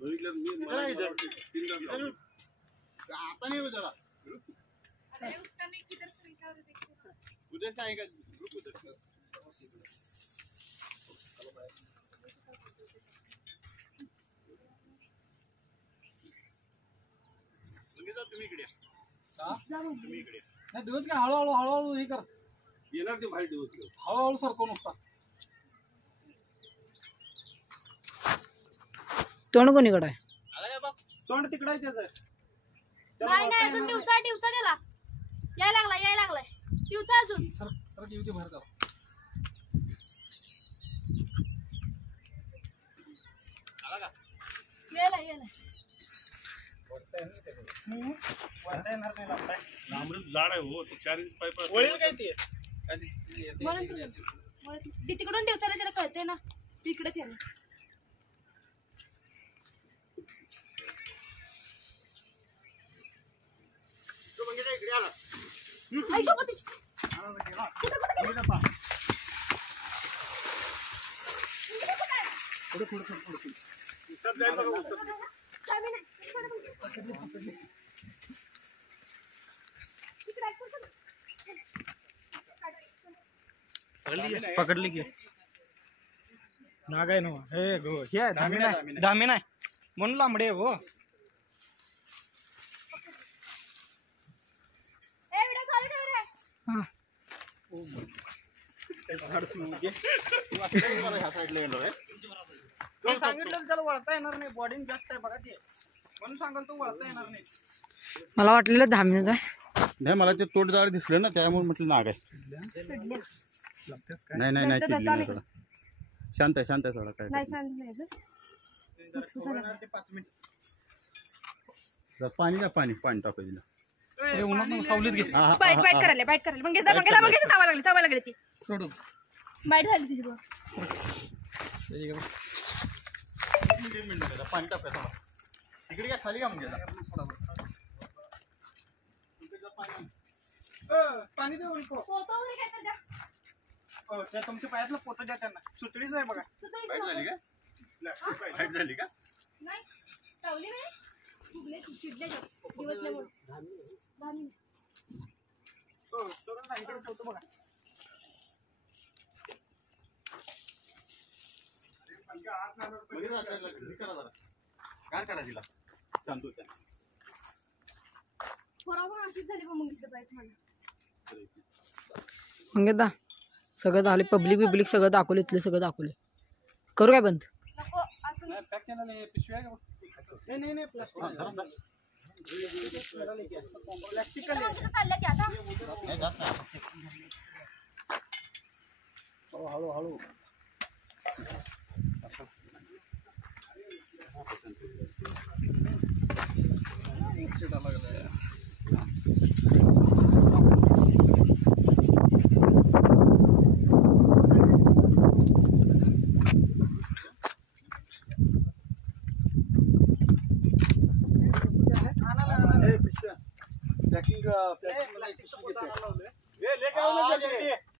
आता नहीं जरा उधर से आएगा ग्रुप उधर से तुम्ही इकडे तुम्ही इकडे नाही दिवस काय हळूहळू हळूहळू हे कर येणार ते बाहेर दिवस हळूहळू सरकव नुसता तोंड कोणीकडे आहे आला काय बघ तोंड तिकडे आहे त्याचं नाही नाही अजून टिवचा त्याला यायला लागलाय टिवचा अजून सरक येऊ दे बाहेर जाऊ आला का यायला लांबरीत झाड आहे हो 4 इंच पाईप वळील काय ते म्हणून ती तिकडून टिवचाला त्याला कळते ना तिकडेच आहे तो मंगेशा इकडे आला पकडली की नाग आहे ना हे धामी नाही म्हणून लांबडे हो सांगितलं त्याला वळता येणार नाही बॉडी जास्त आहे बघा ते म्हणून सांगाल तो वळता येणार नाही मला वाटलेलं 10 मिनिट आहे नाही मला ते तोडदार दिसलं ना त्यामुळे म्हटलं नाग आहे नाही नाही नाही चिडली नाही थोडा शांत आहे थोडा काय ते 5 मिनिट पाणी टाकू दिलं सावलीत घे बाईट करायला मग चावा लागली ती सोडून बाईट झाली तिची बघ पाणी टाकूया थोडा तिकडे काय खाली का म्हणजे पाणी देऊन त्या तुमच्या पायातलं पोतं द्या त्यांना सुतळीच आहे बघा वाईट झाली का नाही चावली नाही चिडले दिवसल्यामुळे ठेवतो बघा काय करा तिला शांत होत्या पण अशीच झाली मग बाईट मंगेदा सगळं झाले पब्लिक सगळं दाखवले इथले सगळं दाखवले करू काय बंद नको असं पॅक केलेलं पिशवी आहे का नाही प्लास्टिक चाललं की आता हळू पॅकिंग